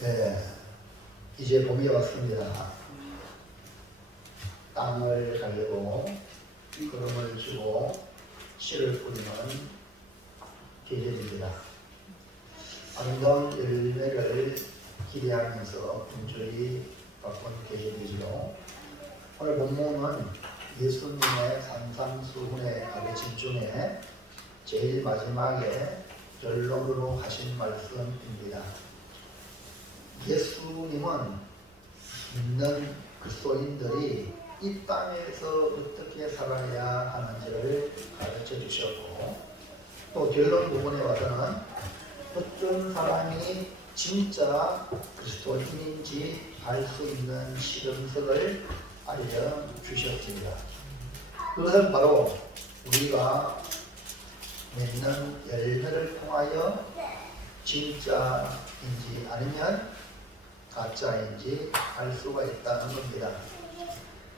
네, 이제 봄이 왔습니다. 땅을 갈고 걸음을 주고 씨를 뿌리는 계절입니다. 아름다운 열매를 기대하면서 분주히 바쁜 계절이지요. 오늘 본문은 예수님의 산상수훈의 가르침 중에 제일 마지막에 결론으로 하신 말씀입니다. 예수님은 믿는 그리스도인들이 이 땅에서 어떻게 살아야 하는지를 가르쳐 주셨고, 또 결론 부분에 와서는 어떤 사람이 진짜 그리스도인인지 알 수 있는 실험석을 알려주셨습니다. 그것은 바로 우리가 맺는 열매를 통하여 진짜인지 아니면 가짜인지 알 수가 있다는 겁니다.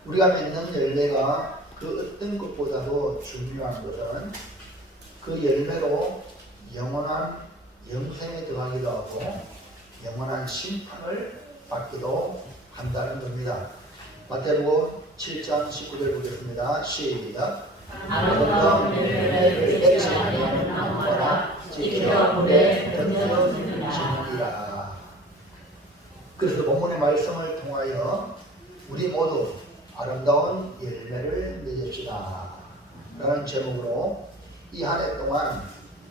우리가 맺는 열매가 그 어떤 것보다도 중요한 것은 그 열매로 영원한 영생에 들어가기도 하고 영원한 심판을 받기도 한다는 겁니다. 마태복음 7장 19절 보겠습니다. 시작. 아름다운 열매를 맺지 않는 나무라 지키려 물에 던져지느니라. 그래서 본문의 말씀을 통하여 우리 모두 아름다운 열매를 맺읍시다 라는 제목으로 이 한 해 동안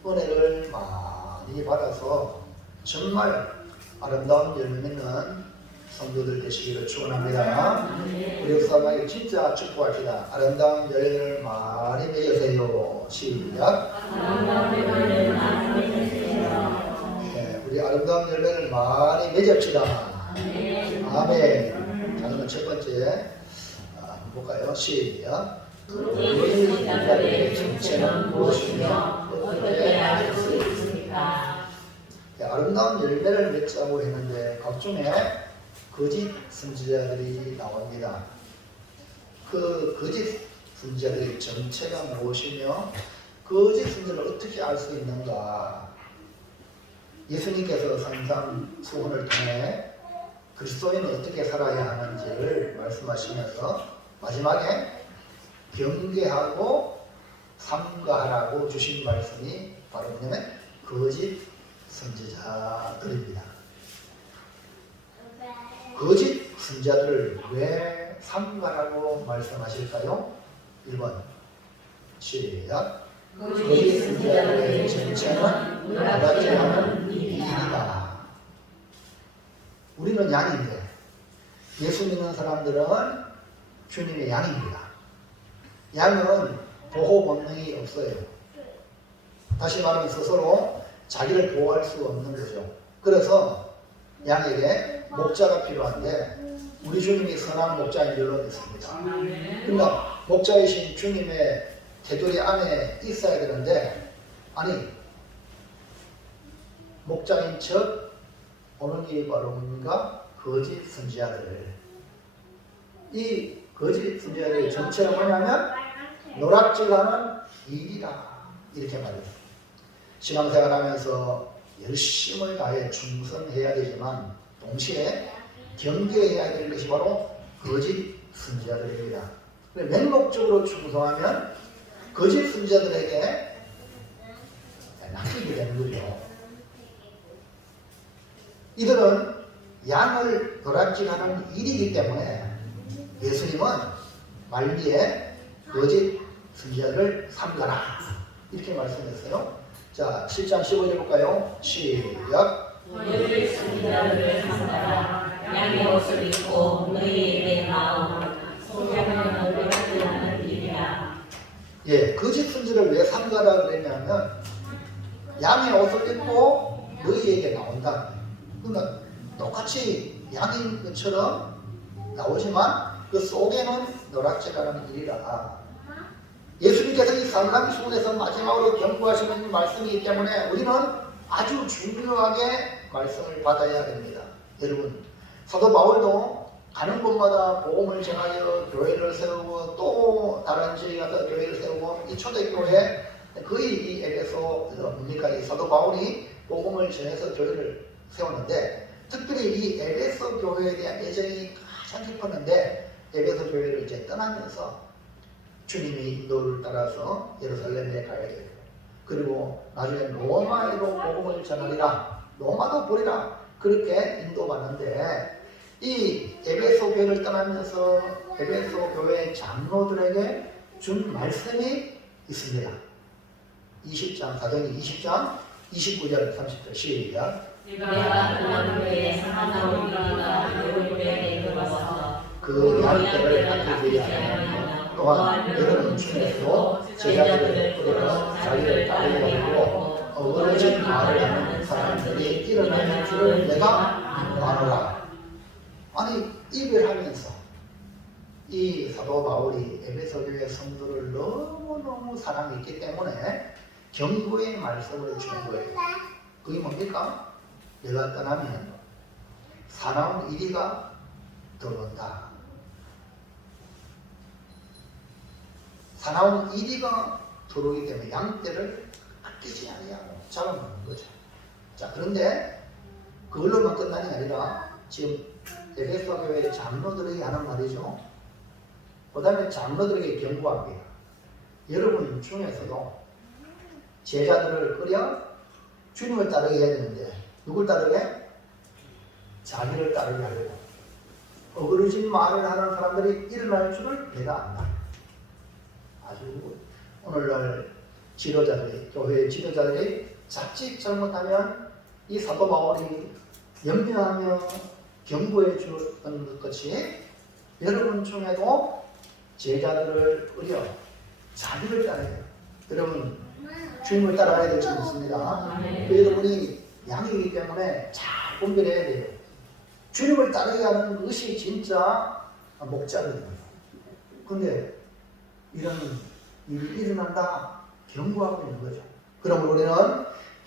은혜를 많이 받아서 정말 아름다운 열매 맺는 성도들 되시기를 축원합니다. 우리 역사마에 진짜 축복합시다. 아름다운 열매를 많이 맺으세요. 시작. 네, 우리 아름다운 열매를 많이 맺읍시다. 아멘. 자, 그러면 첫 번째 한번 볼까요? 시작. 우리 자들의 정체는 무엇이며 어떻게 알 수 있습니까? 아름다운 열매를 맺자고 했는데 각종의 거짓 선지자들이 나옵니다. 그 거짓 선지자들의 정체가 무엇이며 거짓 선지자를 어떻게 알 수 있는가? 예수님께서 산상수훈을 통해 그리스도인은 어떻게 살아야 하는지를 말씀하시면서 마지막에 경계하고 삼가하라고 주신 말씀이 바로 뭐냐면 거짓 선지자들입니다. 거짓 선지자들을 왜 삼가라고 말씀하실까요? 1번 시작. 거짓 선지자들의 정체는 놀랍지 않은 일이다. 우리는 양인데 예수 믿는 사람들은 주님의 양입니다. 양은 보호 본능이 없어요. 다시 말하면 스스로 자기를 보호할 수 없는 거죠. 그래서 양에게 목자가 필요한데 우리 주님이 선한 목자인 줄로 믿습니다. 그러니까 목자이신 주님의 테두리 안에 있어야 되는데 아니 목자인 척 오는 이 바로 뭔가 거짓 선지자들. 이 거짓 선지자들의 정체가 뭐냐면 노략질하는 일이다 이렇게 말해요. 신앙생활하면서 열심을 다해 충성해야 되지만 동시에 경계해야 될 것이 바로 거짓 선지자들입니다. 맹목적으로 충성하면 거짓 선지자들에게 낚이게 되는 거죠. 이들은 양을 노략질하는 일이기 때문에 예수님은 말미에 거짓 선지자를 삼가라 이렇게 말씀했어요. 자, 7장 15절 볼까요? 시작. 거짓 선지자들을 삼가라. 양의 옷을 입고 너희에게 나오는 속에는 노랗지 않은 일이라. 예, 거짓 선지자를 왜 삼가라 그랬냐면 양의 옷을 입고 너희에게 나온다. 그러니까 똑같이 양인 것처럼 나오지만 그 속에는 노랗지 않은 일이라. 예수님께서 이 산상수훈에서 마지막으로 경고하시는 말씀이기 때문에 우리는 아주 중요하게 말씀을 받아야 됩니다. 여러분, 사도 바울도 가는 곳마다 복음을 전하여 교회를 세우고 또 다른 지역에 가서 교회를 세우고 이 초대교회 거의 이 에베소 뭡니까 이 사도 바울이 복음을 전해서 교회를 세웠는데 특별히 이 에베소 교회에 대한 애정이 가장 깊었는데 에베소 교회를 이제 떠나면서 주님의 인도를 따라서 예루살렘에 가야 되고 그리고 나중에 로마에도 복음을 전하리라 로마도 보리라 그렇게 인도받는데 이 에베소 교회를 떠나면서 에베소 교회 장로들에게 준 말씀이 있습니다. 20장, 사도행전 20장 29절 30절 시작. 내가 그런 교회에 사나운 이가 여러분에게 들어와서 그 양떼를 아끼지 아니하며 또한 여러분 중에서도 제자들을 끌어 자기를 따르게 하고 어그러진 말을 하는 사람들이 일어나는 줄을 내가 아노라. 아니 이별하면서 이 사도 바울이 에베소 교회 성도를 너무너무 사랑했기 때문에 경고의 말씀을 주는 거예요. 그게 뭡니까? 내가 떠나면 사나운 이리가 들어온다. 사나운 이리가 들어오기 때문에 양떼를 아끼지 아니하고 잡아먹는 거죠. 자, 그런데 그걸로만 끝나는 게 아니라 지금 에베소 교회 장로들에게 하는 말이죠. 그 다음에 장로들에게 경고합니다. 여러분 중에서도 제자들을 끌여 주님을 따르게 해야 되는데 누굴 따르게? 자기를 따르게 하려고 어그러진 말을 하는 사람들이 일어날 줄을 내가 안다. 아주 오늘날 지도자들이 교회의 지도자들이 자칫 잘못하면 이 사도 바울이 염려하며 경고해 주었던 것이 여러분 중에도 제자들을 끌여 자기를 따라야 여러분 주님을 따라가야 될 줄 믿습니다. 여러분이 양이기 때문에 잘 분별해야 돼요. 주님을 따르게 하는 것이 진짜 목자거든요. 근데 이런 일이 일어난다 경고하고 있는 거죠. 그러므로 우리는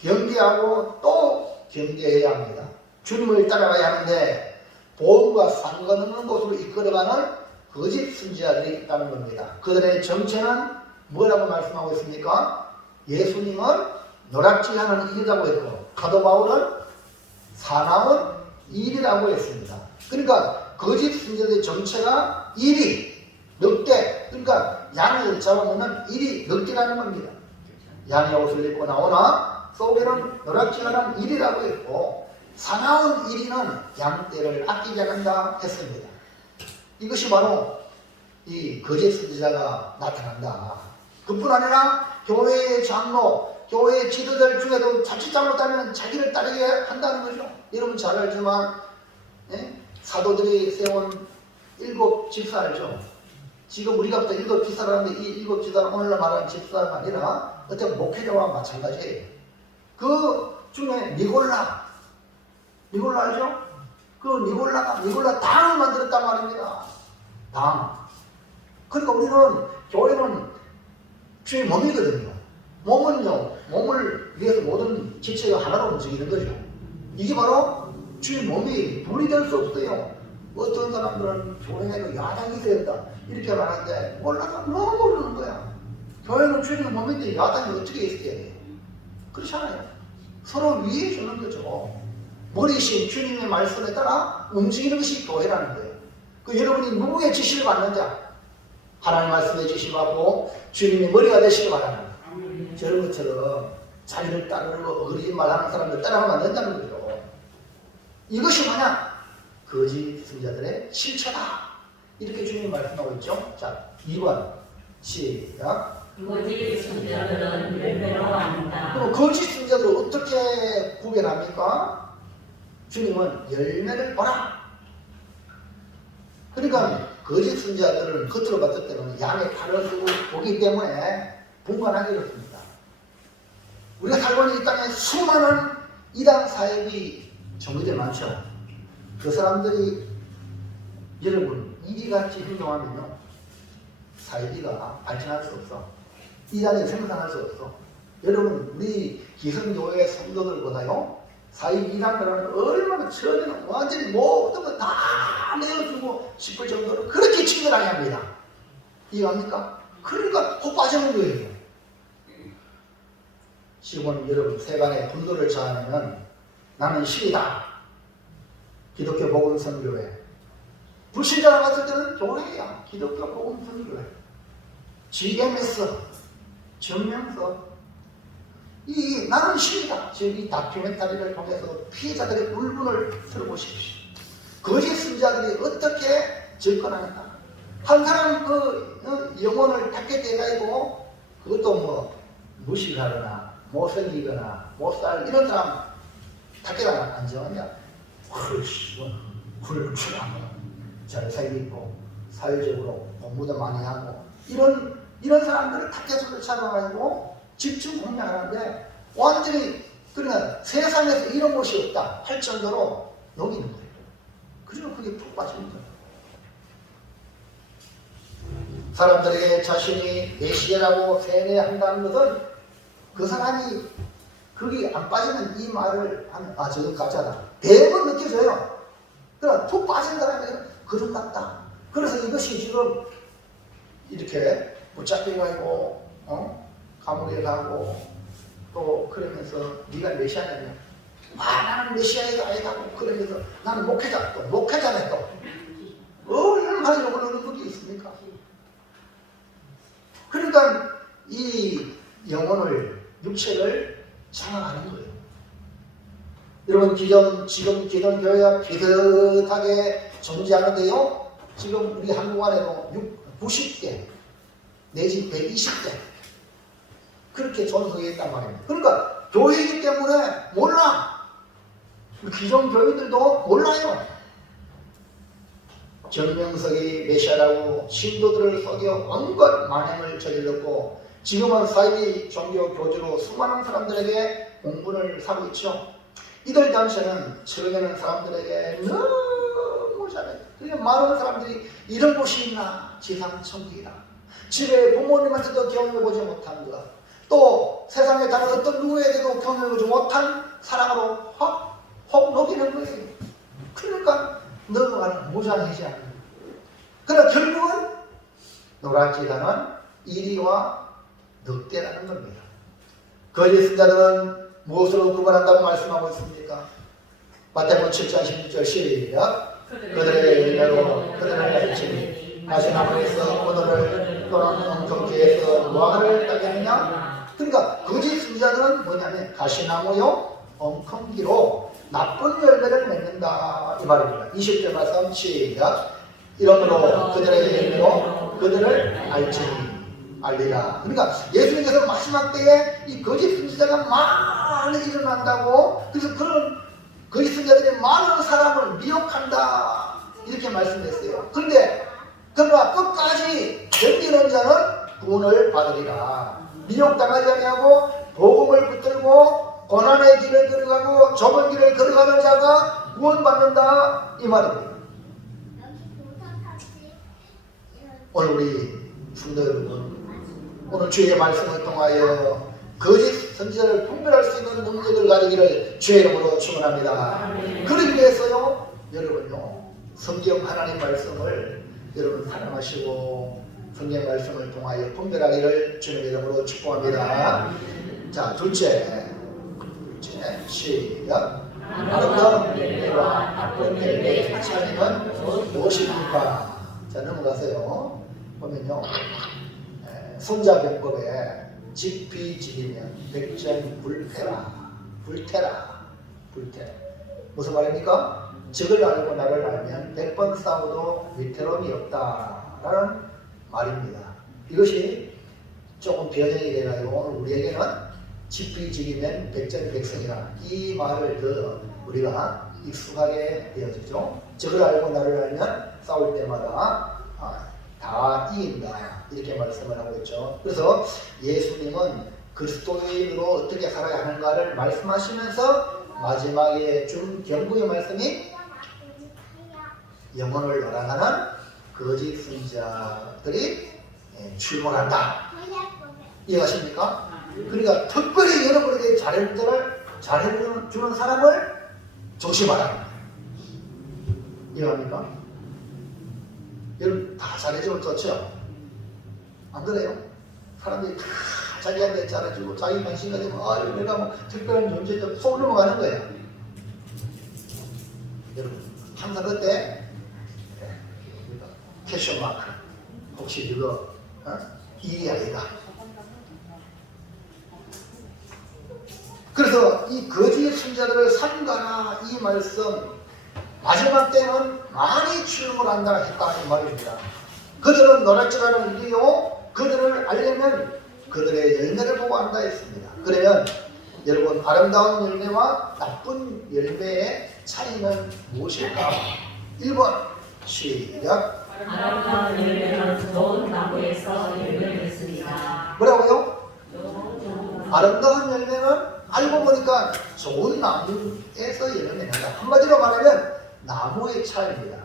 경계하고 또 경계해야 합니다. 주님을 따라가야 하는데 복음과 상관없는 곳으로 이끌어가는 거짓 선지자들이 있다는 겁니다. 그들의 정체는 뭐라고 말씀하고 있습니까? 예수님은 노랗지않은 일이라고 했고 사도 바울은 사나운 일이라고 했습니다. 그러니까 거짓 선지자들의 정체가 일이 늑대, 그러니까 양을 잡아먹는 일이 늑대라는 겁니다. 양의 옷을 입고 나오나 속에는 노랗지않은 일이라고 했고 사나운 일이는 양떼를 아끼지 않는다 했습니다. 이것이 바로 이 거짓 선지자가 나타난다. 그뿐 아니라 교회의 장로, 교회의 지도자들 중에도 자칫 잘못하면 자기를 따르게 한다는 거죠. 여러분 잘 알지만 사도들이 세운 7 집사 알죠? 지금 우리가 부터 7 집사를 하는데 이 7 집사는 오늘날 말하는 집사가 아니라 어떤 목회자와 마찬가지예요. 그 중에 니골라 알죠? 그 니골라 당을 만들었단 말입니다. 당. 그러니까 우리는 교회는 주의 몸이거든요. 몸을 위해서 모든 지체가 하나로 움직이는 거죠. 이게 바로 주의 몸이 분이 될 수 없어요. 어떤 사람들은 교회에는 야당이 있어야 된다 이렇게 말하는데 몰라서 너무 모르는 거야. 교회는 주님의 몸인데 야당이 어떻게 있어야 돼요? 그렇잖아요. 서로 위해 주는 거죠. 머리신 주님의 말씀에 따라 움직이는 것이 교회라는 거예요. 그 여러분이 누구의 지시를 받는 자? 하나님 말씀의 지시를 받고 주님의 머리가 되시기 바랍니다. 저런 것처럼 자기를 따르고 어그러진 말하는 사람들 따라가면 안 된다는 거죠. 이것이 만약 거짓 선지자들의 실체다. 이렇게 주님이 말씀하고 있죠. 자, 2번 시작. 거짓 선지자들은 열매로 안다. 그럼 거짓 선지자들을 어떻게 구별합니까? 주님은 열매를 보라. 그러니까 거짓 선지자들은 겉으로 봤을 때는 양의 칼을 쓰고 보기 때문에 분간하기 어렵습니다. 우리가 살고 있는 이 땅에 수많은 이단 사역이 종교들 많죠. 그 사람들이 여러분 이리같이 행동하면요 사이비가 발전할 수 없어. 이단이 생산할 수 없어. 여러분 우리 기성교회 성도들보다요 사이비 이단들은 얼마나 처음에는 완전히 모든 거 다 내어주고 싶을 정도로 그렇게 친근하게 합니다. 이해합니까? 그러니까 혹 빠지는 거예요. 지금 여러분 세간에 분노를 자아내면 나는 신이다. 기독교 복음선교회. 불신자가 갔을 때는 교회야. 기독교 복음선교회. GMS, 전명서. 나는 신이다. 지금 이 다큐멘터리를 통해서 피해자들의 울분을 들어보십시오. 거짓 선자들이 어떻게 접근하는가. 한 사람 영혼을 닫게 돼가지고 그것도 뭐 무시를 하거나 못생기거나 못살 이런 사람 닫게가 안 정하냐. 훌륭하고 잘 살고 사회적으로 공부도 많이 하고 이런 사람들을 탁해서를 잡아가지고 집중 공략하는데 완전히 그러니까 세상에서 이런 곳이 없다 할 정도로 여기는 거예요. 그리고 그게 푹 빠지는 거예요. 사람들에게 자신이 메시아라고 세뇌한다는 것은 그 사람이 거기 안 빠지면 이 말을 하면 저건 가짜다 대부분 느껴져요. 그러나 푹 빠진 사람에게는 그런 것 같다. 그래서 이것이 지금 이렇게 붙잡혀가지고 감옥에 가고 또 그러면서 네가 메시아냐며 나는 메시아가 아니다고 그러면서 나는 목회자 또 목회자네 또 얼마나 욕을 하는 분이 있습니까? 그러니까 이 영혼을 육체를 장악하는 거예요. 여러분 지금 기존 교회가 비슷하게 존재하는데요. 지금 우리 한국 안에도 90개 내지 120개 그렇게 존속해 있단 말입니다. 그러니까 교회이기 때문에 몰라. 기존 교회들도 몰라요. 정명석이 메시아라고 신도들을 속여 온갖 만행을 저질렀고 지금은 사이비 종교 교주로 수많은 사람들에게 공분을 사고 있죠. 이들 당시에는 처음에는 사람들에게 너무 잘해. 그러니까 많은 사람들이 이런 곳이 있나 지상 천국이다. 집에 부모님한테도 경험해보지 못한 것, 또 세상에 다른 어떤 누구에게도 경험해보지 못한 사랑으로 혹 녹이는 거예요. 그러니까 넘어가는 무장이지 않는 거예요. 그러나 결국은 노랗지라는 이리와 늑대라는 겁니다. 거짓 선자들은 무엇으로 구분한다고 말씀하고 있습니까? 마태복음 7장 16절 시작. 그들의 열매로 그들을 알지니 가시나무에서 오늘을 또는 엉겅퀴에서 무화과를 따겠느냐. 그러니까 거짓 선자들은 뭐냐면 가시나무요 엉겅퀴로 나쁜 열매를 맺는다 이 말입니다. 20절 말씀 시작. 이러므로 그들의 열매로 그들을 알지니 알리라. 그러니까 예수님께서 마지막 때에 이 거짓 선지자가 많이 일어난다고 그래서 그런 거짓 선지자들이 많은 사람을 미혹한다 이렇게 말씀했어요. 그런데 그러나 끝까지 견디는 자는 구원을 받으리라. 미혹당하지 아니하고 복음을 붙들고 고난의 길을 걸어가고 좁은 길을 걸어가는 자가 구원받는다 이 말입니다. 오늘 우리 성도 여러분, 오늘 주의 말씀을 통하여 거짓 선지자를 분별할 수 있는 능력을 가지기를 주의 이름으로 축원합니다. 그러기 위해서요, 여러분요, 성경 하나님 말씀을 여러분 사랑하시고 성경 말씀을 통하여 분별하기를 주의 이름으로 축복합니다. 자, 둘째 시작. 아름다운 열매와 나쁜 열매의 차이는 무엇입니까? 자, 넘어가세요. 보면요, 손자병법에 집비지기면 백전불태라. 불태라. 무슨 말입니까? 적을 알고 나를 알면 100번 싸워도 위태로움이 없다라는 말입니다. 이것이 조금 변형이 돼가지고 오늘 우리에게는 집비지기면 백전백승이라 이 말을 더 우리가 익숙하게 되어지죠. 적을 알고 나를 알면 싸울 때마다 다 이긴다 이렇게 말씀을 하고 있죠. 그래서 예수님은 그리스도인으로 어떻게 살아야 하는가를 말씀하시면서 마지막에 준 경고의 말씀이 영혼을 노란하는 거짓 선지자들이 출몰한다. 이해하십니까? 그러니까 특별히 여러분에게 잘해주는 사람을 조심하라. 이해합니까? 여러분 다 잘해주면 좋죠? 안 그래요? 사람들이 다 자기한테 잘해주고 자기 관심가 되면 내가 뭐 특별한 존재죠. 속 넘어가는 거예요. 여러분 항상 그때 캐셔 마크 혹시 이거 일이 아니다. 그래서 이 거짓 선자들을 삼가라 이 말씀 마지막 때는 많이 출몰한다 했다 이 말입니다. 그들은 노랄 줄 아는 일이요 그들을 알려면 그들의 열매를 보고 한다 했습니다. 그러면 여러분 아름다운 열매와 나쁜 열매의 차이는 무엇일까? 1번 시작. 아름다운 열매는 좋은 나무에서 열매를 맺습니다. 뭐라고요? 아름다운 열매는 알고 보니까 좋은 나무에서 열매 맺는다. 한마디로 말하면 나무의 차이입니다.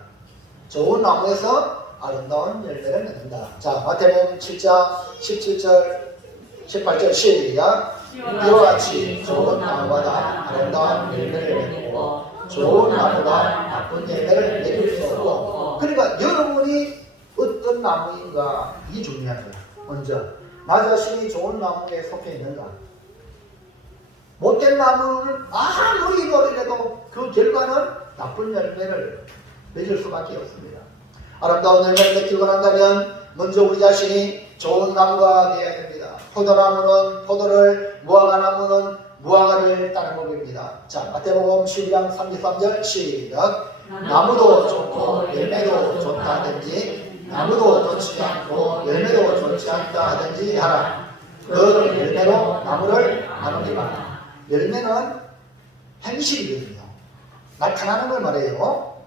좋은 나무에서 아름다운 열매를 맺는다. 자, 마태복음 7장 17절 18절 시작. 이와 같이 좋은 나무마다 아름다운 열매를 맺고 좋은 나무가 나쁜 열매를 맺을 수 없고, 그러니까 여러분이 어떤 나무인가 이게 중요한 거야. 먼저 나 자신이 좋은 나무에 속해 있는가. 못된 나무는 아무리 노력해도 그 결과는 나쁜 열매를 맺을 수밖에 없습니다. 아름다운 열매를 맺기고 난다면 먼저 우리 자신이 좋은 나무가 되어야 됩니다. 포도나무는 포도를, 무화과나무는 무화과를 따는 법입니다. 자, 마태복음 12장 33절 시작. 나무도 좋고 열매도 좋다 하든지 나무도 좋지 않고 열매도 좋지 않다 하든지 하라. 그 열매로 나무를 아느니라. 열매는 행실이거든요. 나타나는 걸 말해요.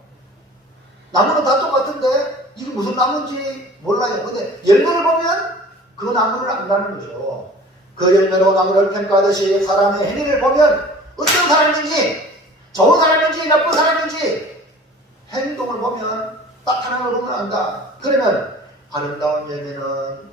나무는 다 똑같은데 이게 무슨 나무인지 몰라요. 근데 열매를 보면 그 나무를 안다는 거죠. 그 열매로 나무를 평가하듯이 사람의 행위를 보면 어떤 사람인지, 좋은 사람인지 나쁜 사람인지 행동을 보면 나타나는 걸 보면 안다. 그러면 아름다운 열매는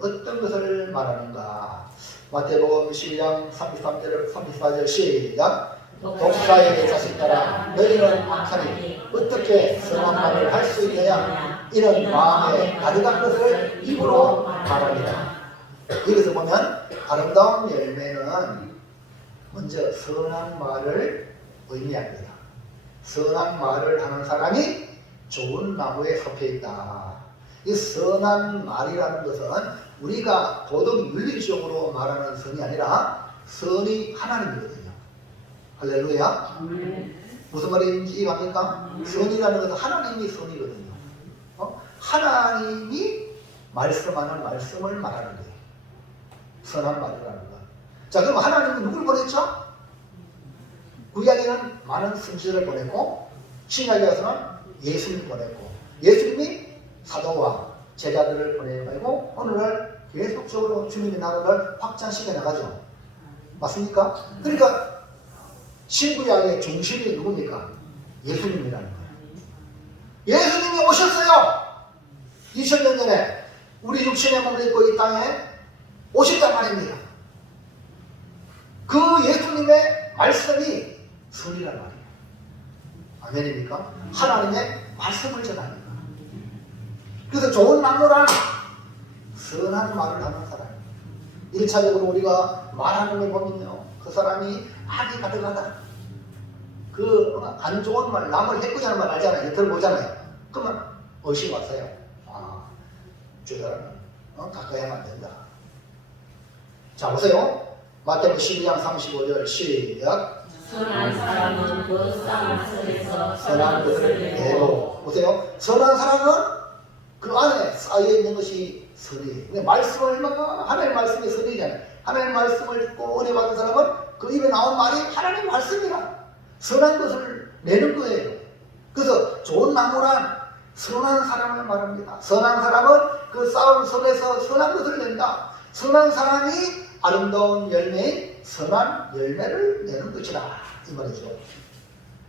어떤 것을 말하는가? 마태복음 12장 34절 시작. 독사의 자식들아 너희는 악하니 어떻게 선한 말을 할 수 있느냐. 이는 마음에 가득한 것을 입으로 말합니다. 여기서 보면 아름다운 열매는 먼저 선한 말을 의미합니다. 선한 말을 하는 사람이 좋은 나무에 속해 있다. 이 선한 말이라는 것은 우리가 도덕 윤리적으로 말하는 선이 아니라 선이 하나님이거든요. 할렐루야. 무슨 말인지 이해갑니까? 선이라는 것은 하나님이 선이거든요. 하나님이 말씀하는 말씀을 말하는 거예요. 선한 말이라는 것. 자, 그럼 하나님은 누굴 보냈죠? 구약에는 많은 선지자를 보냈고 신약에 와서는 예수님을 보냈고 예수님이 사도와 제자들을 보내고 오늘날 계속적으로 주님의 나라를 확장시켜 나가죠. 맞습니까? 그러니까 신구약의 중심이 누굽니까? 예수님이라는 거예요. 예수님이 오셨어요. 2000년 전에 우리 육신의 몸을 입고 이 땅에 오셨단 말입니다. 그 예수님의 말씀이 선이란 말이에요. 아멘입니까? 하나님의 말씀을 전합니다. 그래서 좋은 나무란 선한 말을 하는 사람. 1차적으로 우리가 말하는 걸 보면요, 그 사람이 악이 가득하다. 그 안 좋은 말, 남을 해코지하는 말 알잖아요. 들어보잖아요. 그러면 의심 왔어요. 아, 저 사람은 가까이 하면 안 된다. 자, 보세요. 마태복음 12장 35절 시작. 선한 사람은 그 쌍을 속에서 선한 것을 내고. 보세요. 선한 사람은 그 안에 쌓여있는 것이 선이에요. 말씀을 하나님의 말씀이 선이잖아요. 하나님의 말씀을 듣고 은혜 받은 사람은 그 입에 나온 말이 하나님의 말씀이라 선한 것을 내는 거예요. 그래서 좋은 나무란 선한 사람을 말합니다. 선한 사람은 그 싸움 속에서 선한 것을 낸다. 선한 사람이 아름다운 열매인 선한 열매를 내는 것이다. 이 말이죠.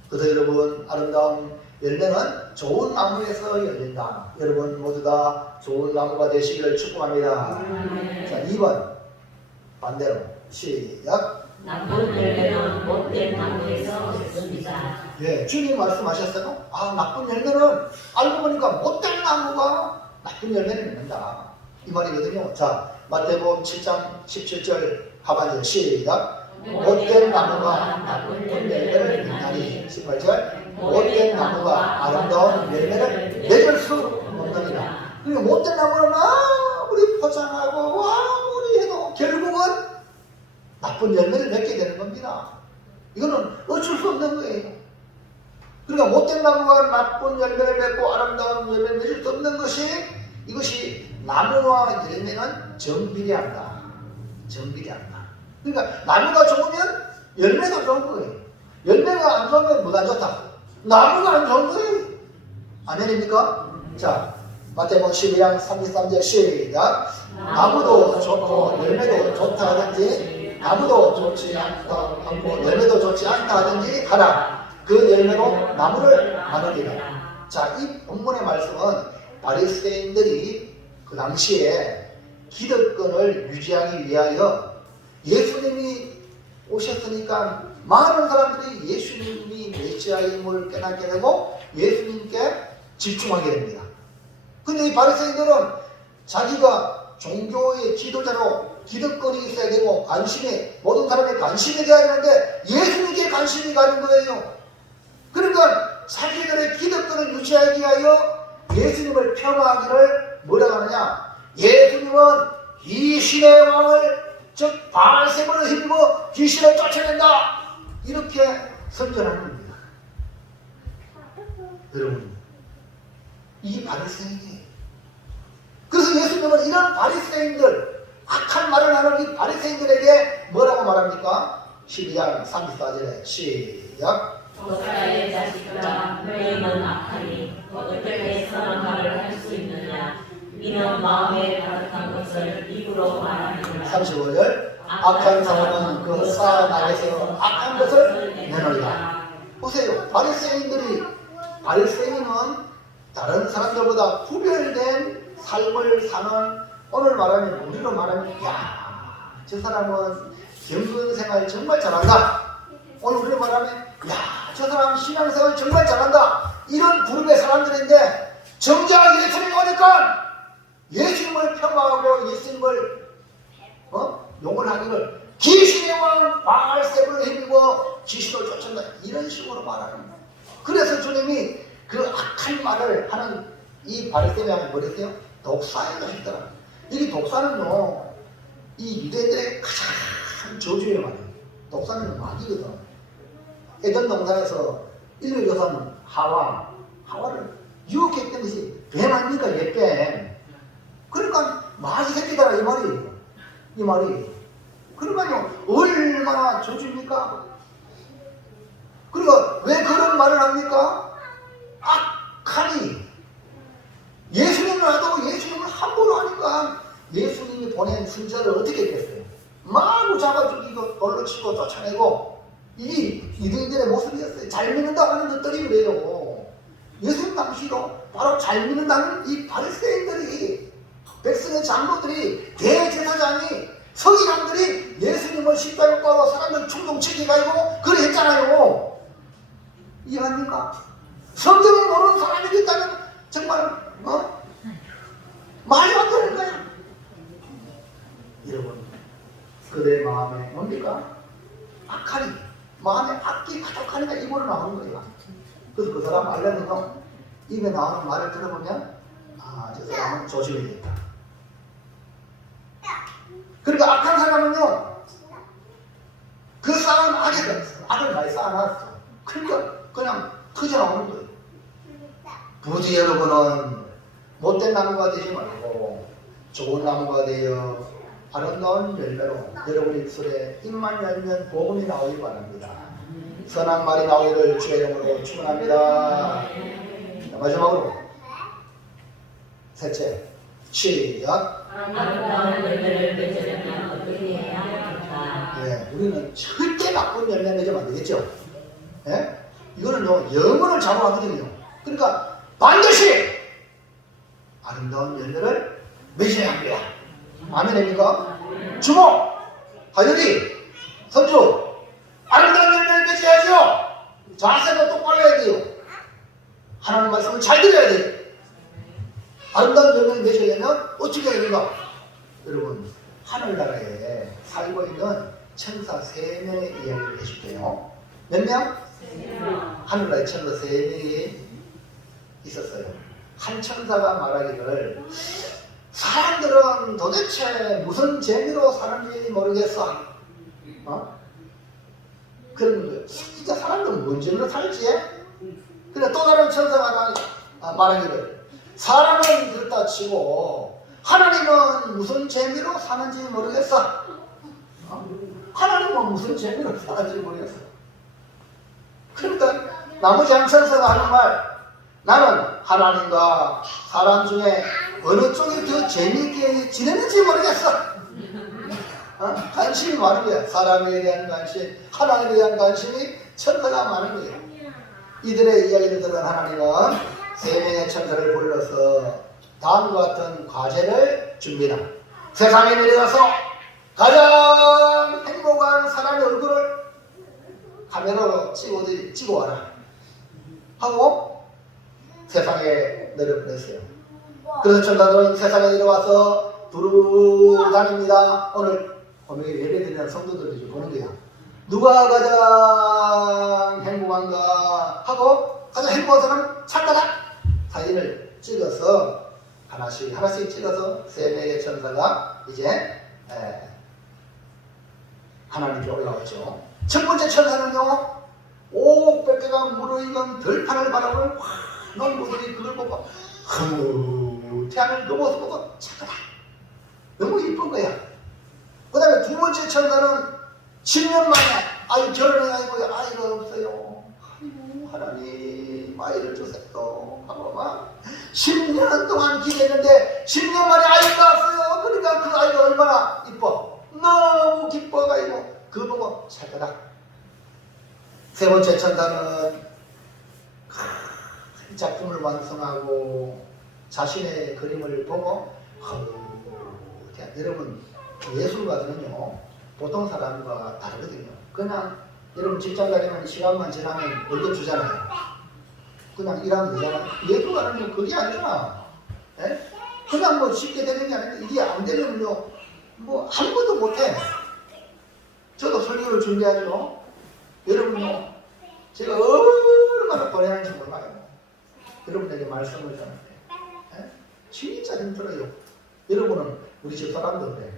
그래서 여러분 아름다운 열매는 좋은 나무에서 열린다. 여러분 모두 다 좋은 나무가 되시기를 축복합니다. 자, 2번 반대로 시작. 나쁜 열매는 못된 나무에서 맺습니다. 예, 주님 말씀하셨어요. 아, 나쁜 열매는 알고 보니까 못된 나무가 나쁜 열매를 맺는다. 이 말이거든요. 자, 마태복음 7장 17절 하반절 시작. 못된 나무가 나쁜 열매를 맺나니. 18절. 못된 나무가 아름다운 아름다운 열매를 맺을 수 없느니라. 그러니까 못된 나무는 아무리 포장하고 아무리 해도 결국은 나쁜 열매를 맺게 되는 겁니다. 이거는 어쩔 수 없는 거예요. 그러니까 못된 나무가 나쁜 열매를 맺고 아름다운 열매를 맺을 수 없는 것이, 이것이 나무와 열매는 정비례한다. 정비례한다. 그러니까 나무가 좋으면 열매도 좋은 거예요. 열매가 안 좋으면 뭐가 안 좋다? 나무가 안 좋은 거예요. 아멘입니까? 자, 마태복음 12장 33절 시작. 나무도 좋고 열매도 좋다 하든지 나무도 좋지 않고 열매도 좋지 않다 하든지 하라. 그 열매로 나무를 아느니라. 자, 이 본문의 말씀은 바리새인들이 그 당시에 기득권을 유지하기 위하여 예수님이 오셨으니까 많은 사람들이 예수님이 메시아임을 깨닫게 되고 예수님께 집중하게 됩니다. 근데 이 바리새인들은 자기가 종교의 지도자로 기득권이 있어야 되고 모든 사람의 관심이 돼야 되는데 예수님께 관심이 가는 거예요. 그러니까 자기들의 기득권을 유지하기 위하여 예수님을 폄하하기를 뭐라고 하느냐? 예수님은 귀신의 왕을, 즉 바알세불을 힘입어 귀신을 쫓아낸다, 이렇게 선전하는 겁니다. 여러분, 이 바리새인이, 그래서 예수님은 이런 바리새인들, 악한 말을 하는 이 바리새인들에게 뭐라고 말합니까? 12장 34절에 시작. 독사의 자식들아, 너희는 악하니 어떻게 선한 말을 할 수 있느냐? 이는 마음에 가득한 것을 입으로 말하느니라. 35절. 악한 사람은 그 쌓은 안에서 악한 것을 내놓으리라. 보세요. 바리새인은 다른 사람들보다 구별된 삶을 사는, 오늘 말하면, 우리로 말하면, 야, 저 사람은 경건생활 정말 잘한다. 오늘 우리로 말하면, 야, 저 사람 신앙생활 정말 잘한다. 이런 그룹의 사람들인데 정작 예수님이 오니까 예수님을 폄하하고 예수님을 용을 하기를 귀신의 왕 바알세불을 힘입어 귀신을 쫓는다, 이런 식으로 말하는 거예요. 그래서 주님이 그 악한 말을 하는 이 바리새인을 뭐랬어요? 독사의 자식들아. 이 독사는요, 이 유대인들의 가장 저주의 말이에요. 독사는 마귀거든. 에덴 동산에서 인류 조상 하와를 유혹했던 것이 뱀 아닙니까? 뱀. 그러니까 마귀 새끼들아, 이 말이에요. 이 말이. 그러니까요, 얼마나 저주입니까? 그리고 왜 그런 말을 합니까? 악하니. 예수님을 하도 예수님을 함부로 하니까 예수님이 보낸 순자를 어떻게 했겠어요? 마구 잡아 죽이고 돌로 치고 쫓아내고, 이 유대인들의 모습이었어요. 잘 믿는다고 하는 것들이 그래요. 예수님 당시로 바로 잘 믿는다는 이 바리새인들이, 백성의 장로들이, 대제사장이, 서기관들이 예수님을 십자가에 꽂아 사람들 충동시키게 하고 그래 했잖아요. 이해합니까? 성경을 모르는 사람이 있다면 정말 말이 안 되는 거야. 여러분, 그들의 마음에 뭡니까? 악하니, 마음에 악기 가득하니까 입으로 나오는 거예요. 그래서 그 사람 알려면요, 입에 나오는 말을 들어보면 저 사람은 조심해야겠다. 그러니까 악한 사람은요, 그 쌓은 악을 많이 쌓아놨어. 그러니까 그냥 터져나오는 거예요. 부디 여러분은 못된 나무가 되지 말고 좋은 나무가 되어 아름다운 열매로 여러분 입술에 입만 열면 복음이 나오기 바랍니다. 선한 말이 나오기를 주의 이름으로 축원합니다. 마지막으로 셋째, 시작. 아름다운 열매를 맺으려면 어떻게 해야 할까? 네, 우리는 절대 나쁜 열매 맺으면 안 되겠죠. 네? 이거는요, 영혼을 잡아가거든요. 그러니까 반드시 아름다운 열매를 맺어야 합니다. 아멘입니까? 주모, 하율이, 선주, 아름다운 열매를 맺어야죠. 자세가 똑바로 해야 돼요. 하나님 말씀을 잘 들어야 돼요. 아름다운 열매를 맺으려면 어떻게 해야 되는가? 여러분, 하늘나라에 살고 있는 천사 3명의 이야기를 해줄게요. 몇 명? 하늘나라에 천사 3명이 있었어요. 한 천사가 말하기를 사람들은 도대체 무슨 재미로 사는지 모르겠어. 그런 거예요. 진짜 사람들은 뭔 재미로 살지? 그래 또 다른 천사가 말하기를 사람은 그렇다 치고 하나님은 무슨 재미로 사는지 모르겠어. 하나님은 무슨 재미로 사는지 모르겠어. 그러니까 나머지 한 천사가 하는 말, 나는 하나님과 사람 중에 어느 쪽이 더 재미있게 지내는지 모르겠어. 관심이 많은 거야. 사람에 대한 관심, 하나님에 대한 관심이 천사가 많은 거예요. 이들의 이야기를 들은 하나님은 세 명의 천사를 불러서 다음과 같은 과제를 줍니다. 세상에 내려가서 가장 행복한 사람의 얼굴을 카메라로 찍어 와라 하고 세상에 내려보냈어요. 그래서 천사들은 세상에 내려와서 두루 다닙니다. 오늘 예배드리는 성도들이 보는 거야. 누가 가장 행복한가 하고 가장 행복한 사람 찾아라. 사진을 찍어서 하나씩 찍어서 세 명의 천사가 이제 하나님께 올라왔죠. 첫 번째 천사는요, 500개가 무르익은 들판을 바라보는 환한 모습이 그걸 보고 태양을 넘어서 보고 착하다. 너무 이쁜 거야. 그 다음에 두 번째 천사는 10년 만에 결혼이 아니고 아이가 없어요. 아이고 하나님 아이를 주세요 하고 막 10년 동안 기대했는데 10년 만에 아이가 왔어요. 그러니까 그 아이가 얼마나 이뻐. 너무 기뻐가지고 그거 보고 착하다. 세 번째 천사는 작품을 완성하고 자신의 그림을 보고 여러분 예술가들은요 보통 사람과 다르거든요. 그냥 여러분 직장 다니면 시간만 지나면 월급 주잖아요. 그냥 일하면 되잖아요. 예술가는 그게 아니잖아. 에? 그냥 뭐 쉽게 되는 게 아닌데 이게 안 되면요 뭐 아무것도 못해. 저도 설교를 준비하죠. 여러분요 제가 얼마나 고생하는지 몰라요. 여러분에게 말씀을 전하는데 진짜 힘들어요. 여러분은 우리 집 사람들 그래.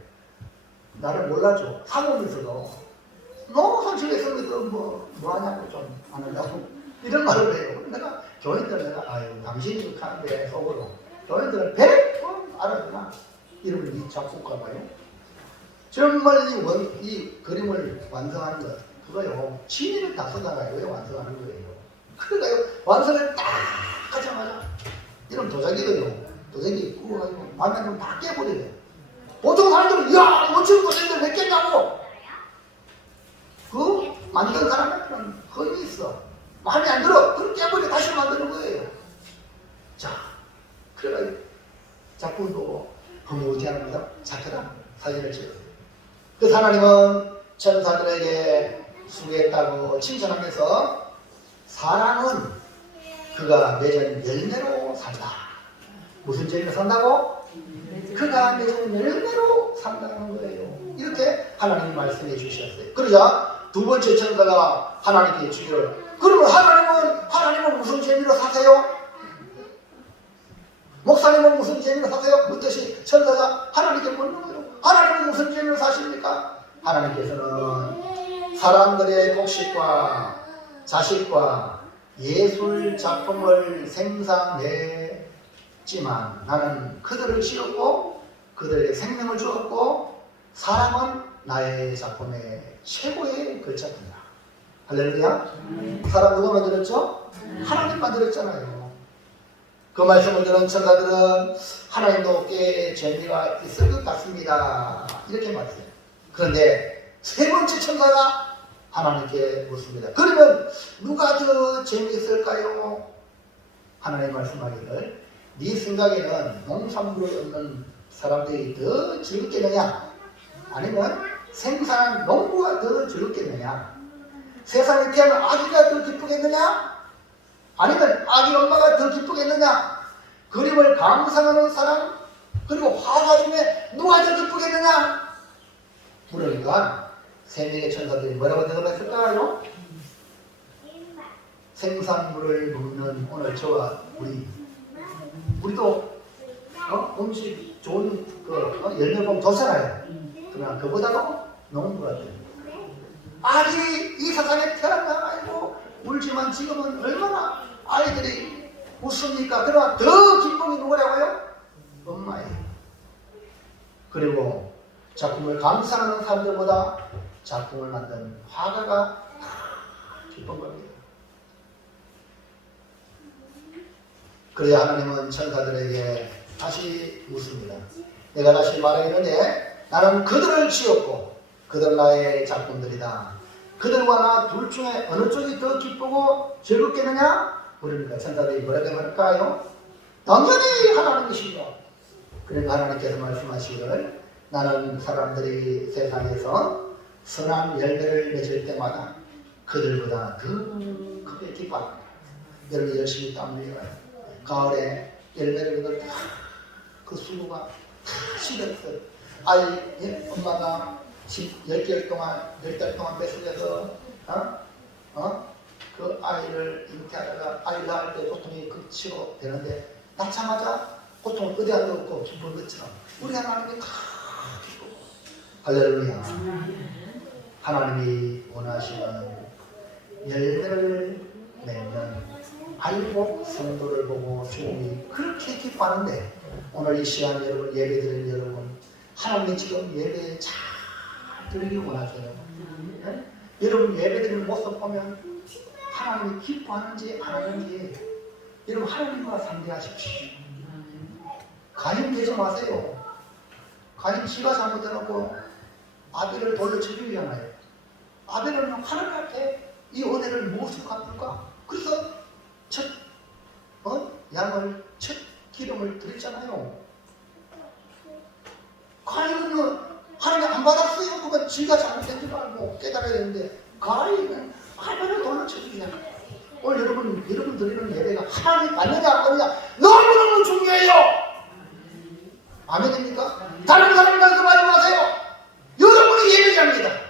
나를 몰라줘. 사모님들도 너무 상처했으면서 뭐 하냐고 좀 안 하냐고 이런 말을 해요. 내가 교인들 당신이 그렇게 하는데 속으로 교인들은 100번 알아주나 이러면 이 작곡가 봐요. 정말 이 그림을 완성하는 것 그거요. 취미를 다 써나가요. 왜 완성하는 거예요. 그러니까요. 완성을 딱 하자마자 이런 도자기도요. 도자기 구워가지고 마음에 좀 다 깨버려요. 보통 사람들은 이야 멋진 도자기들 몇 개냐고 그 만든 사람한테는 흥이 있어. 마음에 안 들어. 그럼 깨버려 다시 만드는 거예요. 자 그래가지고 작품 보고 흐뭇해하면서 착하다 사진을 찍었어요. 그 하나님은 천사들에게 수고했다고 칭찬하면서 사람은 그가 맺은 열매로 산다. 무슨 재미로 산다고? 그가 맺은 열매로 산다는 거예요. 이렇게 하나님이 말씀해 주셨어요. 그러자 두 번째 천사가 하나님께 주기를 그러면 하나님은 무슨 재미로 사세요? 목사님은 무슨 재미로 사세요? 묻듯이 천사가 하나님께 묻는 거예요. 하나님은 무슨 재미로 사십니까? 하나님께서는 사람들의 곡식과 자식과 예술 작품을 생산했지만 나는 그들을 지었고 그들에게 생명을 주었고 사람은 나의 작품의 최고의 걸작품이다. 할렐루야. 사람 누가 만들었죠? 하나님 만들었잖아요. 그 말씀을 들은 천사들은 하나님도 꽤 재미가 있을 것 같습니다. 이렇게 말했어요. 그런데 세 번째 천사가 하나님께 묻습니다. 그러면 누가 더 재미있을까요? 하나님 말씀하기를 네 생각에는 농산물이 없는 사람들이 더 즐겁겠느냐? 아니면 생산한 농부가 더 즐겁겠느냐? 세상에 태어난 아기가 더 기쁘겠느냐? 아니면 아기 엄마가 더 기쁘겠느냐? 그림을 감상하는 사람 그리고 화가 중에 누가 더 기쁘겠느냐? 그러니까 세 명의 천사들이 뭐라고 대답했을까요? 생산물을 먹는 오늘 저와 우리도 음식 좋은 열매 보면 좋잖아요. 그러나 그보다도 너무 불안해요. 아기 이 세상에 태어나 아이고 울지만 지금은 얼마나 아이들이 웃습니까? 그러나 더 기쁨이 누구라고요? 엄마예요. 그리고 작품을 감상하는 사람들보다 작품을 만든 화가가 기쁜 겁니다. 그래야 하나님은 천사들에게 다시 묻습니다. 내가 다시 말하겠는데 나는 그들을 지었고 그들 나의 작품들이다. 그들과 나 둘 중에 어느 쪽이 더 기쁘고 즐겁겠느냐? 그러니까 천사들이 뭐라고 할까요? 당연히 하나님이십니다. 그러니까 하나님께서 말씀하시기를 나는 사람들이 세상에서 선한 열매를 맺을 때마다 그들보다 더 크게 기뻐합니다. 여러분 열심히 땀 흘려요. 가을에 열매를 맺을 때 그 수고가 다 시들었어요. 엄마가 10개월 동안, 10달 동안 뱃속에서 그 아이를 이렇게 하다가 아이 낳을 때 고통이 극치로 되는데 낳자마자 고통을 어디 안 넣고 기쁜 것처럼 우리 하나님이 다 기쁘고 할렐루야. 하나님이 원하시는 열매를 맺는 알복 성도를 보고 주님이 그렇게 기뻐하는데 오늘 이 시간 여러분 예배드리는 여러분 하나님이 지금 예배 잘 드리기 원하세요. 네? 여러분 예배드리는 모습 보면 하나님이 기뻐하는지 안 하는지 여러분 하나님과 상대하십시오. 가인 되지 마세요. 가인 지가 잘못해놓고 아벨을 돌려 죽이기 위하나요? 아벨은 하나님 앞에 이 은혜를 무엇으로 갚을까? 그래서 첫 양을 첫 기름을 드렸잖아요. 가인은 하나님 안 받았어요. 그건 지가 잘못된 줄 알고 깨달아야 되는데 가인은 아벨을 돌려 죽이기 위하나요? 오늘 여러분 드리는 예배가 하나님 받느냐 안 받느냐 너무너무 중요해요. 아멘입니까? 다른 사람 말씀하지 마세요. 여러분이 예배자입니다.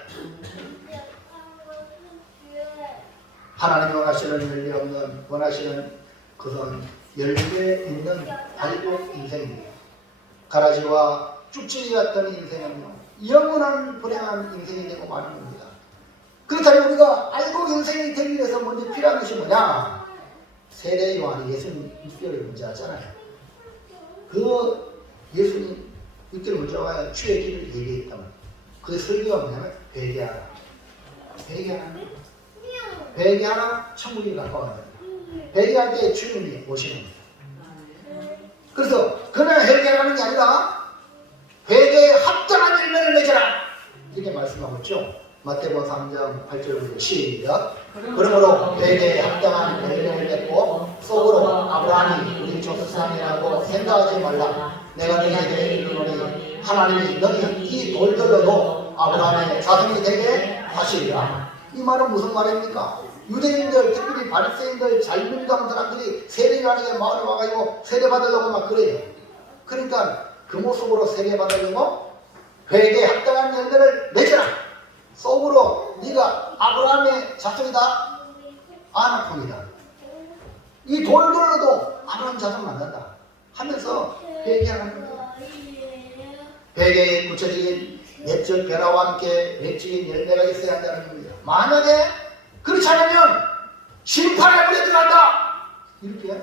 하나님이 원하시는 열매 없는 원하시는 그런 열매 있는 알복 인생입니다. 가라지와 쭉지기 같은 인생은요 영원한 불행한 인생이 되고 마는 겁니다. 그렇다면 우리가 알복 인생이 되기 위해서 먼저 필요한 것이 뭐냐? 세례 요한이 예수님 6개월 문제하잖아요. 그 예수님 6개월 문제와 주의 길을 얘기했다면 그 설교가 뭐냐면 회개하라. 회개하라 천국이 가까워요. 회개할 때 주님이 오시는 겁니다. 그래서 그냥 회개하는 게 아니라 회개에 합당한 열매를 맺어라 이렇게 말씀하고 있죠. 마태복음 3장 8절 시작. 그러므로 회개에 합당한 열매를 맺고 속으로 아브라함이 우리 조상이라고 생각하지 말라. 내가 너희에게 이르노니 하나님이 너희 이 돌들로도 아브라함의 자손이 되게 하시리라. 이 말은 무슨 말입니까? 유대인들 특별히 바리새인들 잘 믿던 사람들이 세례요한에게 마을에 와가지고 세례받으려고 막 그래요. 그러니까 그 모습으로 세례받으려고 회개에 합당한 열매를 맺어라. 속으로 네가 아브라함의 자손이다. 아나콘이다. 이 돌들로도 아브라함 자손 만난다 하면서 회개하는 거예요. 회개의 구체적인 내적 변화와 함께 내적인 열매가 있어야 한다는 겁니다. 만약에 그렇지 않으면 심판의 물에 들어간다 이렇게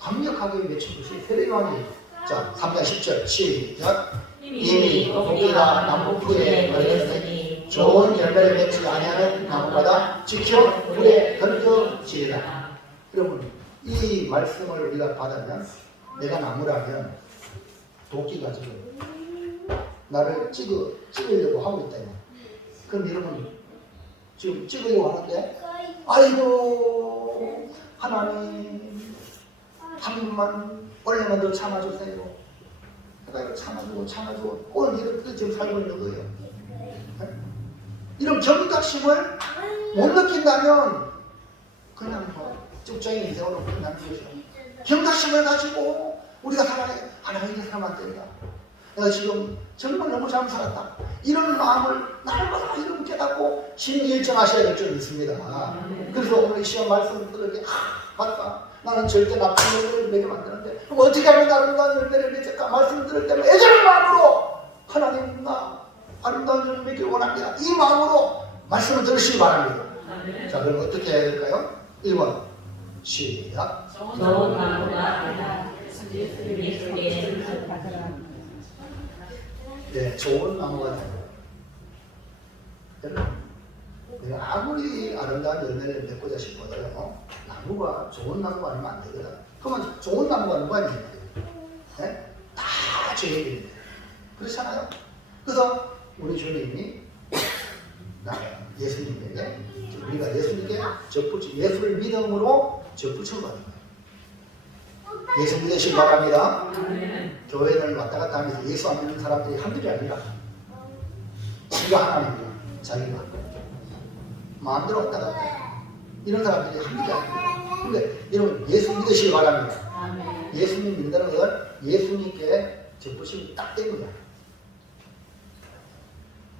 강력하게 외친 것이 세례요한이 자 3장 10절 시작. 이미 도끼가 나무풀에 걸렸으니 좋은 열매를 맺지 아니하는 나무마다 지켜 물에 던져지리라. 여러분 이 말씀을 우리가 받으면 내가 나무라면 도끼가 지금 나를 찍으려고 하고 있다. 그럼 여러분 지금 찍으려고 하는데 아이고 하나님 한 번만 원래만 더 참아주세요. 내가 참아주고 오늘 이렇게 지금 살고 있는 거예요. 이런 경각심을 못 느낀다면 그냥 쭉정이 인생으로 끝나는 거죠. 경각심을 가지고 우리가 하나님께 살면 안 된다. 내가 지금 정말 너무 잘 살았다. 이런 마음을 날마다 이런 깨닫고 심기일전하셔야 될 점이 있습니다. 그래서 오늘 이 시간 말씀을 들을 때 맞다. 나는 절대 나쁜 열매를 맺으면 안 되는데 그럼 어떻게 하면 아름다운 열매를 맺을까? 말씀 들을 때는 애절한 마음으로 하나님 나 아름다운 열매 맺기를 원합니다. 이 마음으로 말씀을 들으시기 바랍니다. 자, 그럼 어떻게 해야 될까요? 1번 시작. 좋은 나무가 되라. 예수의 네, 좋은 나무가 되고 내가 아무리 아름다운 열매를 맺고자 싶어도요 나무가 좋은 나무가 아니면 안 되거든. 그러면 좋은 나무가 누가 있는 거예요? 네? 다 죄인들인데 그렇잖아요. 그래서 우리 주님이 예수님에게 우리가 예수님께 예수를 믿음으로 접붙여가는 거예요. 예수 믿으시기 바랍니다. 교회를 왔다 갔다 하면서 예수 안 믿는 사람들이 한둘이 아니라 지가 하나님이야. 자기가 마음대로 왔다 갔다 해. 이런 사람들이 한둘이 아니에요. 근데 여러분 예수 믿으시기 바랍니다. 예수님 믿는다는 것은 예수님께 접붙임이 딱 된 거야.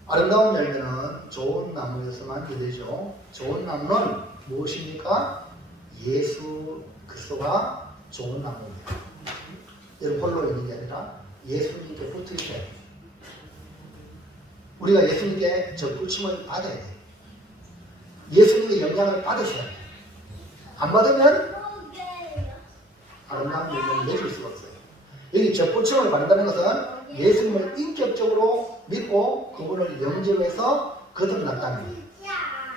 아름다운 열매는 좋은 나무에서만 기대죠. 좋은 나무는 무엇입니까? 예수 그리스도가 좋은 나무입니다. 여러분 홀로 있는 게 아니라 예수님께 붙어 있어야 돼요. 우리가 예수님께 접붙임을 받아야 돼요. 예수님의 영향을 받으셔야 돼요. 안 받으면 아름다운 열매를 맺을 수가 없어요. 여기 접붙임을 받는다는 것은 예수님을 인격적으로 믿고 그분을 영접해서 거듭났다는 거예요.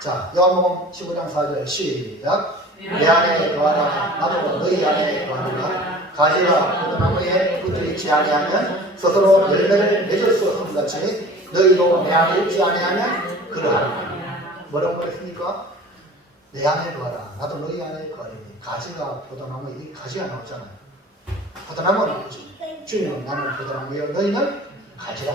자, 요한복음 15장 4절 시작. 내 안에 거하라 나도 너희 안에 거하리라. 가지가 포도나무에 붙어있지 아니하면 스스로 열매를 맺을 수 없는 같이 너희도 내 안에 있지 아니하면 그러하리라. 뭐라고 그랬습니까? 내 안에 거하라 나도 너희 안에 거하리라. 가지가 포도나무에 이 가지가 나오잖아요. 포도나무는 주님은 나는 포도나무여 너희는 가지라.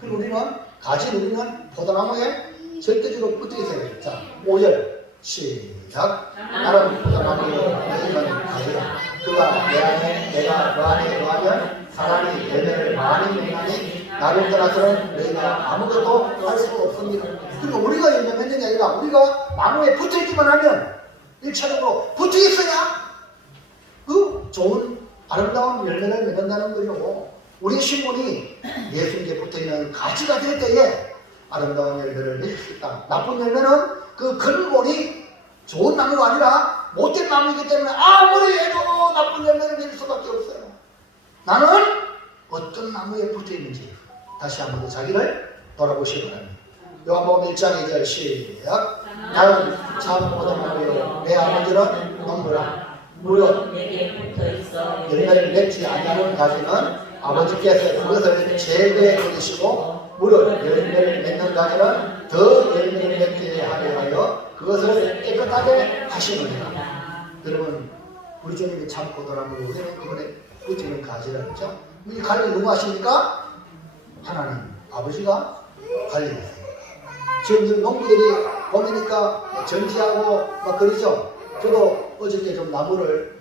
그리고 우리는 가지 우리는 포도나무에 절대적으로 붙어 있어야 돼요. 자, 5절 시작. 나는 포도나무여 너희는 가지라. 그가 내 안에 내가 그 안에 거하면 사람이 열매를 많이 맺나니 나를 떠나서는 너희가 아무것도 할 수 없습니다. 그러니까 우리가 열매 맺는 게 아니라 우리가 나무에 붙어 있기만 하면 1차적으로 붙어 있어야 그 좋은 아름다운 열매를 맺는다는 거죠. 우리 신분이 예수님께 붙어있는 가지가 될 때에 아름다운 열매를 맺을 수 있다. 나쁜 열매는 그 근본이 좋은 나무가 아니라 못된 나무이기 때문에 아무리 해도 나쁜 열매를 맺을 수밖에 없어요. 나는 어떤 나무에 붙어있는지 다시 한번 더 자기를 돌아보시기 바랍니다. 요한복음 1장 2절 시작. 나는 참 포도나무요 내 아버지는 농부라. 무릇 내게 붙어 있어 열매를 맺지 아니하는 가지는 아버지께서 그것을 제거해 버리시고 무릇 열매를 맺는 가지는 더 열매를 맺게 하려 하여 그것을 깨끗하게 하시느니라. 여러분 우리 주님이 참 포도나무고 우리는 그분의 붙이는 가지라 그랬죠. 이 관리 누가 하십니까? 하나님 아버지가 관리하세요. 지금 농부들이 보니까 전지하고 막 그러죠. 저도 어저께 좀 나무를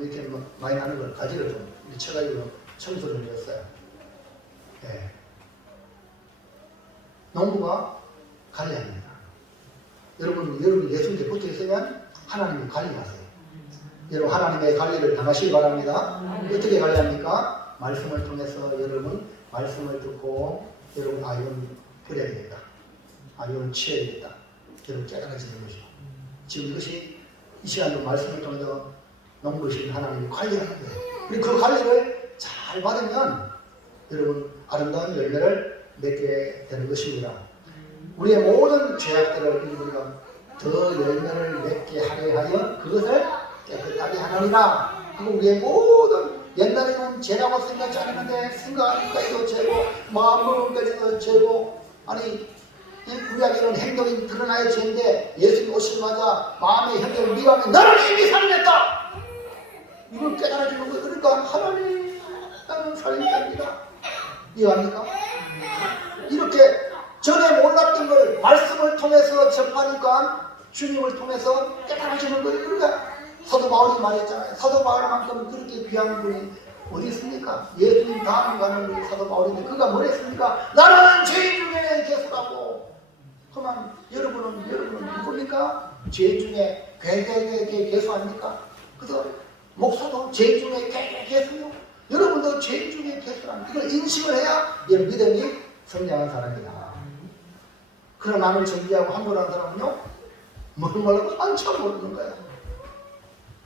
이렇게 많이 나는 걸 가지를 좀 쳐가지고 청소를 했어요. 예. 농부가 관리합니다. 여러분 예수님께 붙어 있으면 하나님이 관리하세요. 여러분 하나님의 관리를 당하시기 바랍니다. 어떻게 관리합니까? 말씀을 통해서 여러분 말씀을 듣고 여러분 이건 버려야 되겠다. 이건 취해야 되겠다. 여러분 깨달아지는 거죠. 지금 이것이 이 시간도 말씀을 통해서 농부신 하나님이 관리하는 거예요. 그리고 그 관리를 잘 받으면 여러분 아름다운 열매를 맺게 되는 것입니다. 우리의 모든 죄악들을 우리가 더 열매를 맺게 하려 하여 그것을 깨끗하게 하느니라. 그리고 우리의 모든 옛날에는 죄라고 생각지 않았는데 생각까지도 죄고 마음까지도 죄고 아니 구약에는 행동이 드러나야 죄인데 예수님 오시자마자 마음의 행동을 미워하면 너는 이미 살인했다. 이걸 깨달아주는 거예요. 그러니까 하나님 나는 살인자입니다. 이해합니까? 이렇게 전에 몰랐던 걸 말씀을 통해서 접하니까 주님을 통해서 깨달아주는 거예요. 그러니까 사도 바울이 말했잖아요. 사도 바울만큼 그렇게 귀한 분이 어디 있습니까? 예수님 다음 가는 우리 사도 바울인데 그가 뭐랬습니까? 나는 죄인 중에 개수라고. 그러면 여러분은 누굽니까? 죄인 중에 개수 아닙니까? 그래서 목사도 죄인 중에 개수요. 여러분도 죄인 중에 개수랍니다. 이걸 인식을 해야 믿음이 성장한 사람이다. 그러나 남을 정죄하고 함부로하는 사람은요, 뭐라고 한참 모르는 거야.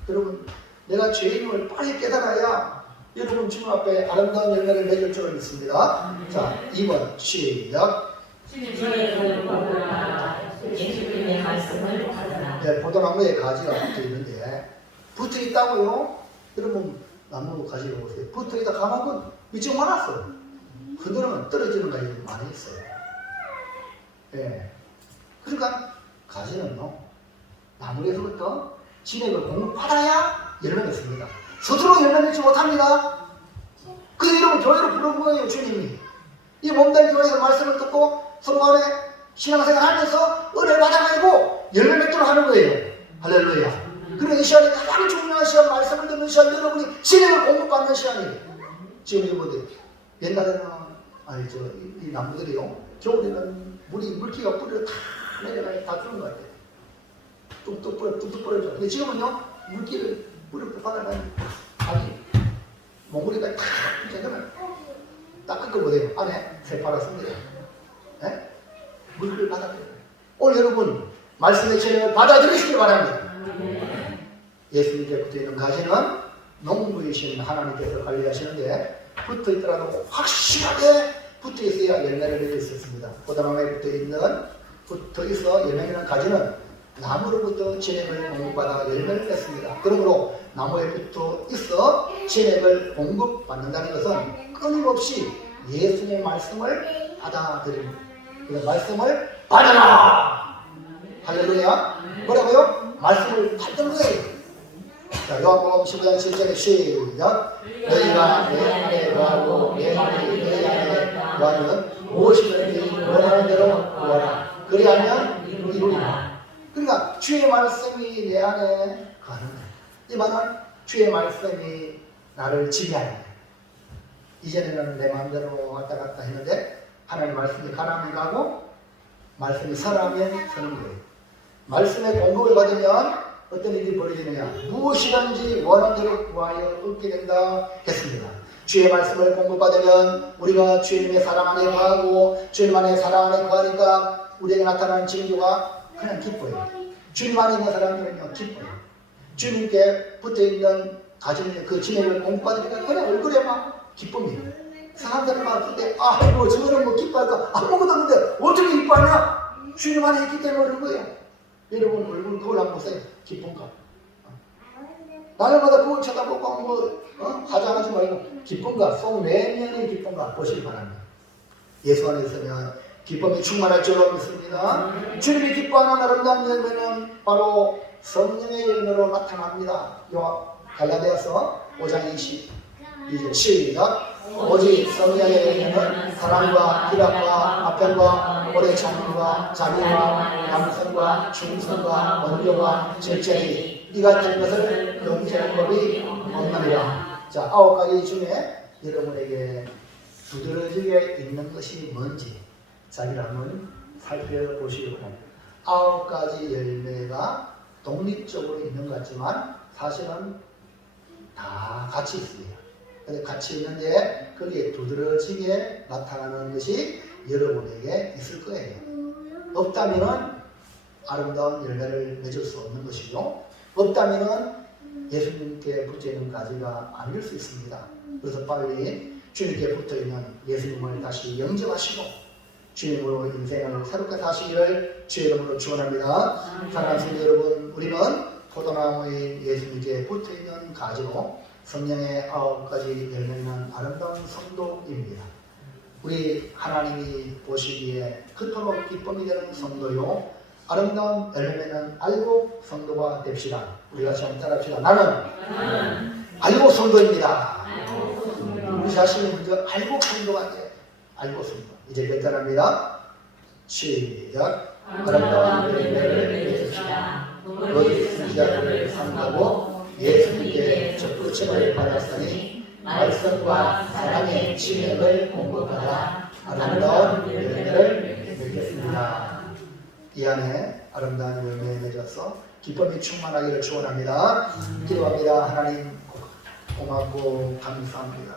여러분, 내가 죄인을 빨리 깨달아야 여러분 주님 앞에 아름다운 열매를 맺을 줄 믿습니다. 자, 2번 시작. 주님을 보라. 예수님의 말씀을 받으라. 네, 포도나무에 가지가 붙어 있는데 붙어 있다고요? 여러분 나무 가지가 보세요. 붙어 있다 가만히 이쪽 많았어. 그들은 떨어지는 가지가 많이 있어요. 예. 그러니까 가지는요, 나무에서부터 진액을 공급받아야 열매 맺습니다. 스스로 열매 맺지 못합니다. 그래서 여러분 교회로 부른 거예요, 주님이. 이 몸된 교회에서 말씀을 듣고 서로 간에 신앙생활 하면서 은혜를 받아가지고 열매 맺도록 하는 거예요. 할렐루야. 그리고 이 시간이 가장 중요한 시간, 말씀을 듣는 시간, 여러분이 진액을 공급받는 시간이에요. 지금 여러분들 옛날에는 이 나무들이요, 겨울에는 물기가 뿌리를 다 내려가야 다 주는 것 같아요. 뚝뚝 뿌려줘. 근데 지금은요, 물기를 뿌리를 받아가니 아니 몽골이가 다 제거는 닦을 거 못해요. 안에 새파랗습니다. 네? 물기를 받아들여요. 오늘 여러분 말씀의 진행을 받아들이시기 바랍니다. 예수님께 붙어있는 가지는 농부이신 하나님께서 관리하시는데 붙어있더라도 확실하게 붙어있어야 열매를 맺을 수 있습니다. 포도나무에 붙어있어 열매 맺는 가지는 나무로부터 진액을 공급받아 열매를 맺습니다. 그러므로 나무에 붙어있어 진액을 공급받는다는 것은 끊임없이 예수님의 말씀을 받아들입니다. 그 말씀을 받아라! 할렐루야! 뭐라고요? 말씀을 받는 거예요. 자, 요한복음 15장 7절에 시작. 너희가 내 안에 거하고 내 말이 너희 안에 거하면 무엇이든지 원하는 대로 구하라. 그리하면 이루리라. 그러니까 주의 말씀이 내 안에 거하는 거예요. 이 말은 주의 말씀이 나를 지배하는 거예요. 이전에는 내 마음대로 왔다 갔다 했는데 하나님 말씀이 가라면 가고 말씀이 서라면 서는 거예요. 말씀의 공급을 받으면 어떤 일이 벌어지느냐? 무엇이든지 원하는 대로 구하여 얻게 된다 했습니다. 주의 말씀을 공급받으면 우리가 주님의 사랑 안에 거하고 주님 안에 사랑 안에 거하니까 우리에게 나타나는 징조가 그냥 기뻐요. 주님 안에 있는 사람들은요, 기뻐요. 주님께 붙어있는 가지는 그 진액을 공급받으니까 그냥 얼굴에 막 기쁨이에요. 사람들을 봤을 때 아이고 저거는 뭐 기뻐할까? 아무것도 없는데 어떻게 기뻐하냐? 주님 안에 있기 때문에 그런 거예요. 여러분 얼굴 거울 한번 보세요. 기쁜가? 날마다 거울 쳐다보고 화장하지 말고 기쁜가? 속 내면이 기쁜가? 보시기 바랍니다. 예수 안에 있으면 기쁨이 충만할 줄로 믿습니다. 주님이 기뻐하는 아름다운 열매는 바로 성령의 열매로 나타납니다. 갈라디아서 5장 22절 시작. 오직 성령의 열매는 사랑과 기락과 화평과 오래 참음과 자비와 양선과 충성과 원교와 절제리 이 같은 것을 용서할 법이 없느니라. 자, 9가지 중에 여러분에게 두드러지게 있는 것이 뭔지 자기를 한번 살펴보시기 바랍니다. 9가지 열매가 독립적으로 있는 것 같지만 사실은 다 같이 있습니다. 같이 있는데 거기에 두드러지게 나타나는 것이 여러분에게 있을 거예요. 없다면은 아름다운 열매를 맺을 수 없는 것이고 없다면은 예수님께 붙어있는 가지가 아닐 수 있습니다. 그래서 빨리 주님께 붙어있는 예수님을 다시 영접하시고 주님으로 인생을 새롭게 사시기를 주의 이름으로 축원합니다. 사랑하는 성도 여러분, 우리는 포도나무인 예수님께 붙어있는 가지로 성령의 9가지 열매는 아름다운 성도입니다. 우리 하나님이 보시기에 그토록 기쁨이 되는 성도요, 아름다운 열매는 알고 성도가 됩시다. 우리 같이 한번 따라합시다. 나는 알고 성도입니다. 우리 자신이 먼저 알고 성도가 돼. 알고 성도. 이제 결단합니다. 시작. 아름다운 열매를 맺읍시다. 너희 수자들을 삼가고 예수님께 저 끝을 받았으니 말씀과 사랑의 진액을 공급하라 아름다운 열매를 맺겠습니다. 이 안에 아름다운 열매에 맺어서 기쁨이 충만하기를 축원합니다. 기도합니다. 하나님 고맙고 감사합니다.